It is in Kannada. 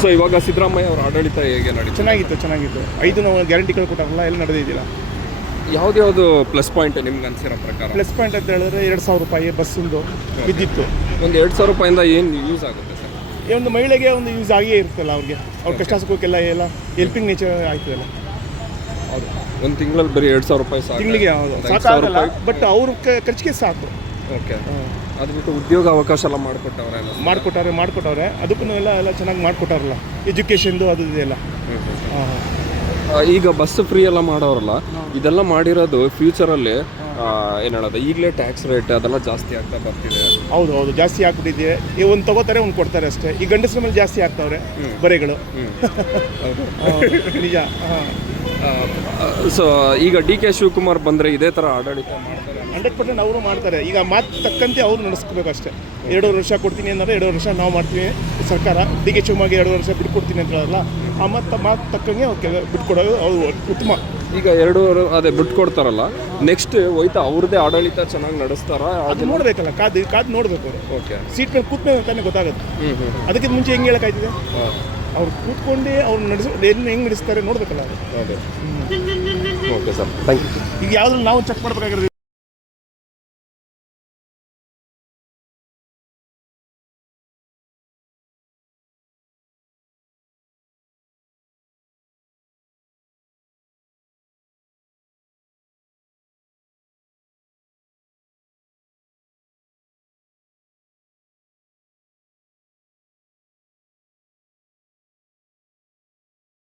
ಸೊ ಇವಾಗ ಸಿದ್ದರಾಮಯ್ಯ ಅವರ ಆಡಳಿತ ಹೇಗೆ ನಡೀತು ಚೆನ್ನಾಗಿತ್ತು ಚೆನ್ನಾಗಿತ್ತು. ಐದು ನಾವು ಗ್ಯಾರಂಟಿಗಳು ಕೊಟ್ಟಾರಲ್ಲ ಎಲ್ಲ ನಡೆದಿದ್ದಿಲ್ಲ ಯಾವ್ದ್ಯಾವ್ದು ಪ್ಲಸ್ ಪಾಯಿಂಟ್ ನಿಮ್ಗೆ ಅನ್ಸಿರೋ ಪ್ರಕಾರ? ಪ್ಲಸ್ ಪಾಯಿಂಟ್ ಅಂತ ಹೇಳಿದ್ರೆ ಎರಡು ಸಾವಿರ ರೂಪಾಯಿ ಬಸ್ಸಿಂದು ಬಿದ್ದಿತ್ತು. ಒಂದು ಎರಡು ಸಾವಿರ ರೂಪಾಯಿಂದ ಏನು ಯೂಸ್ ಆಗುತ್ತೆ ಸರ್? ಈ ಒಂದು ಮಹಿಳೆಗೆ ಒಂದು ಯೂಸ್ ಆಗಿಯೇ ಇರುತ್ತಲ್ಲ ಅವ್ರಿಗೆ. ಅವ್ರ ಕಷ್ಟ ಸುಖಕ್ಕೆಲ್ಲ ಎಲ್ಲ ಹೆಲ್ಪಿಂಗ್ ನೇಚರ್ ಆಯ್ತದಲ್ಲ ಹೌದು. ಒಂದು ತಿಂಗಳಲ್ಲಿ ಬರೀ ಎರಡು ಸಾವಿರ ರೂಪಾಯಿ ಸಾಕು. ತಿಂಗಳಿಗೆ ರೂಪಾಯಿ ಬಟ್ ಅವ್ರ ಖರ್ಚಿಗೆ ಸಾಕು. ಓಕೆ ಅದು ಬಿಟ್ಟು ಉದ್ಯೋಗ ಅವಕಾಶ ಎಲ್ಲ ಮಾಡಿಕೊಟ್ಟವ್ರೆ ಮಾಡ್ಕೊಟ್ಟವ್ರೆ ಮಾಡಿಕೊಟ್ಟವ್ರೆ. ಅದಕ್ಕೂ ಎಲ್ಲ ಎಲ್ಲ ಚೆನ್ನಾಗಿ ಮಾಡಿಕೊಟ್ಟಾರಲ್ಲ ಎಜುಕೇಷನ್ದು ಅದು ಇದೆಲ್ಲ ಈಗ ಬಸ್ ಫ್ರೀ ಎಲ್ಲ ಮಾಡೋರಲ್ಲ ಇದೆಲ್ಲ ಮಾಡಿರೋದು ಫ್ಯೂಚರಲ್ಲಿ ಏನು ಹೇಳೋದು ಈಗಲೇ ಟ್ಯಾಕ್ಸ್ ರೇಟ್ ಅದೆಲ್ಲ ಜಾಸ್ತಿ ಆಗ್ತಾ ಬರ್ತಿದೆ. ಹೌದು ಹೌದು. ಜಾಸ್ತಿ ಆಗ್ಬಿಟ್ಟಿದೆ. ಈ ಒಂದು ತಗೋತಾರೆ ಒಂದು ಕೊಡ್ತಾರೆ ಅಷ್ಟೇ. ಈ ಗಂಡಸ್ರ ಮೇಲೆ ಜಾಸ್ತಿ ಆಗ್ತಾವ್ರೆ ಬರೆಗಳು. ನಿಜ. ಸೊ ಈಗ ಡಿ ಕೆ ಶಿವಕುಮಾರ್ ಬಂದರೆ ಇದೇ ಥರ ಆಡಳಿತ ಮಾಡ್ತಾರೆ. ಹಂಡ್ರೆಡ್ ಪರ್ಸೆಂಟ್ ಅವರು ಮಾಡ್ತಾರೆ. ಈಗ ಮಾತು ತಕ್ಕಂತೆ ಅವರು ನಡೆಸ್ಕೋಬೇಕು ಅಷ್ಟೇ. ಎರಡೂವರೆ ವರ್ಷ ಕೊಡ್ತೀನಿ ಅಂದರೆ ಎರಡೂವರೆ ವರ್ಷ ನಾವು ಮಾಡ್ತೀವಿ ಸರ್ಕಾರ. ಡಿ ಕೆ ಶಿವಮೊಗ್ಗ ಎರಡೂವರೆ ವರ್ಷ ಬಿಟ್ಕೊಡ್ತೀನಿ ಅಂತ ಹೇಳಲ್ಲ. ಆ ಮಾತು ಮಾತು ತಕ್ಕಂಗೆ ಓಕೆ ಬಿಟ್ಕೊಡೋದು ಅವರು ಉತ್ತಮ. ಈಗ ಎರಡು ಅದೇ ಬಿಟ್ಕೊಡ್ತಾರಲ್ಲ ನೆಕ್ಸ್ಟ್ ಹೋಯ್ತಾ ಅವ್ರದ್ದೇ ಆಡಳಿತ ಚೆನ್ನಾಗಿ ನಡೆಸ್ತಾರ? ಅದು ನೋಡಬೇಕಲ್ಲ ಕಾದು ಕಾದು ನೋಡಬೇಕು ಅವರು. ಓಕೆ. ಸೀಟ್ ಮೇಲೆ ಕೂತ್ಮೇಲೆ ತಾನೇ ಗೊತ್ತಾಗುತ್ತೆ. ಹ್ಞೂ ಹ್ಞೂ ಅದಕ್ಕೆ ಮುಂಚೆ ಹೆಂಗೆ ಹೇಳೋಕ್ಕಾಯ್ತಿದೆ? ಅವ್ರು ಕೂತ್ಕೊಂಡೇ ಅವ್ರು ನಡೆಸೋ ಏನು ಹೆಂಗೆ ನಡೆಸ್ತಾರೆ ನೋಡ್ಬೇಕಲ್ಲ ಅದೇ. ಓಕೆ ಸರ್ ಥ್ಯಾಂಕ್ ಯು ಈಗ ಯಾವ್ದ್ರಲ್ಲಿ ನಾವು ಚೆಕ್ ಮಾಡ್ಬೇಕಾಗಿರೋದು